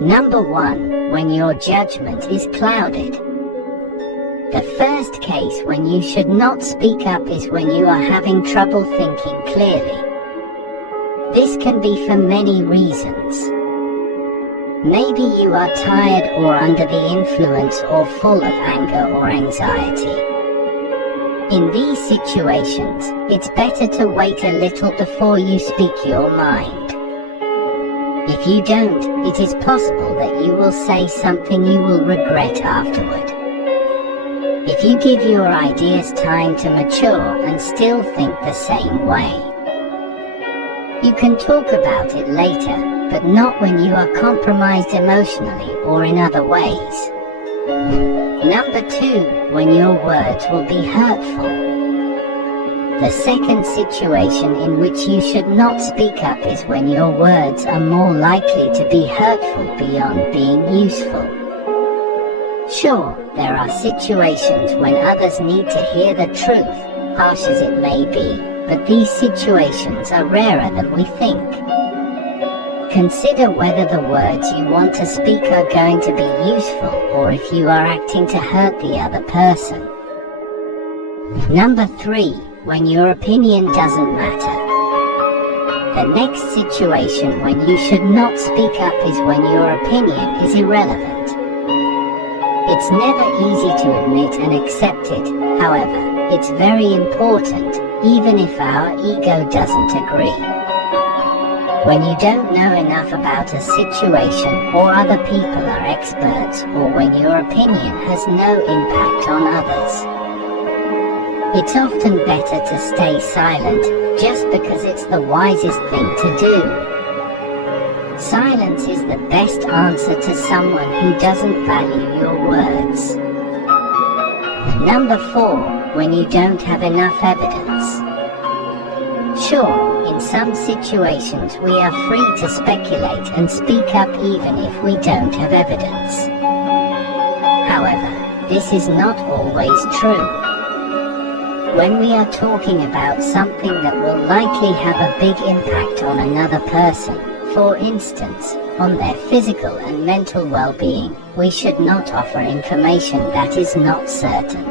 Number 1. When your judgment is clouded. The first case when you should not speak up is when you are having trouble thinking clearly. This can be for many reasons. Maybe you are tired or under the influence or full of anger or anxiety. In these situations, it's better to wait a little before you speak your mind. If you don't, it is possible that you will say something you will regret afterward. If you give your ideas time to mature and still think the same way, you can talk about it later, but not when you are compromised emotionally or in other ways. Number 2. When your words will be hurtful. The second situation in which you should not speak up is when your words are more likely to be hurtful beyond being useful. Sure, there are situations when others need to hear the truth, harsh as it may be, but these situations are rarer than we think. Consider whether the words you want to speak are going to be useful or if you are acting to hurt the other person. Number 3. When your opinion doesn't matter. The next situation when you should not speak up is when your opinion is irrelevant. It's never easy to admit and accept it, however, it's very important, even if our ego doesn't agree. When you don't know enough about a situation or other people are experts, or when your opinion has no impact on others, it's often better to stay silent, just because it's the wisest thing to do. Silence is the best answer to someone who doesn't value your words. Number 4. When you don't have enough evidence. Sure, in some situations we are free to speculate and speak up even if we don't have evidence. However, this is not always true. When we are talking about something that will likely have a big impact on another person, for instance, on their physical and mental well-being, we should not offer information that is not certain.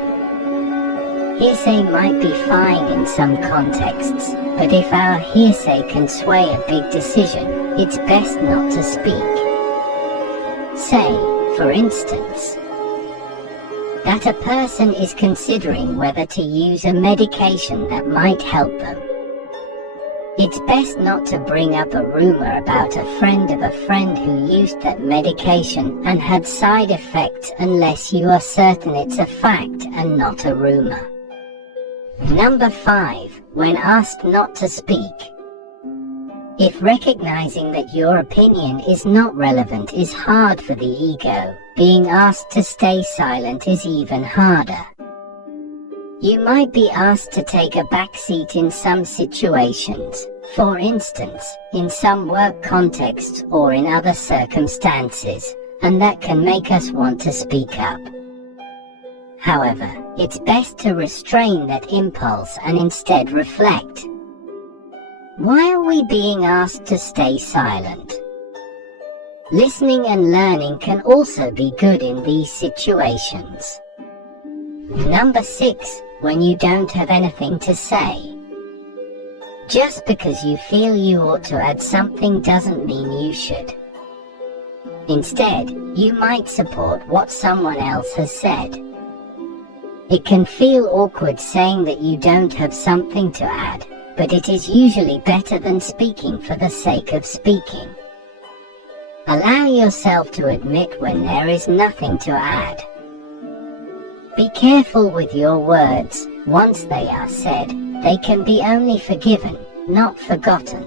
Hearsay might be fine in some contexts, but if our hearsay can sway a big decision, it's best not to speak. Say, for instance, that a person is considering whether to use a medication that might help them. It's best not to bring up a rumor about a friend of a friend who used that medication and had side effects unless you are certain it's a fact and not a rumor. Number 5. When asked not to speak. If recognizing that your opinion is not relevant is hard for the ego, being asked to stay silent is even harder. You might be asked to take a backseat in some situations, for instance, in some work contexts or in other circumstances, and that can make us want to speak up. However, it's best to restrain that impulse and instead reflect. Why are we being asked to stay silent? Listening and learning can also be good in these situations. Number 6. When you don't have anything to say. Just because you feel you ought to add something doesn't mean you should. Instead, you might support what someone else has said. It can feel awkward saying that you don't have something to add, but it is usually better than speaking for the sake of speaking. Allow yourself to admit when there is nothing to add. Be careful with your words. Once they are said, they can be only forgiven, not forgotten.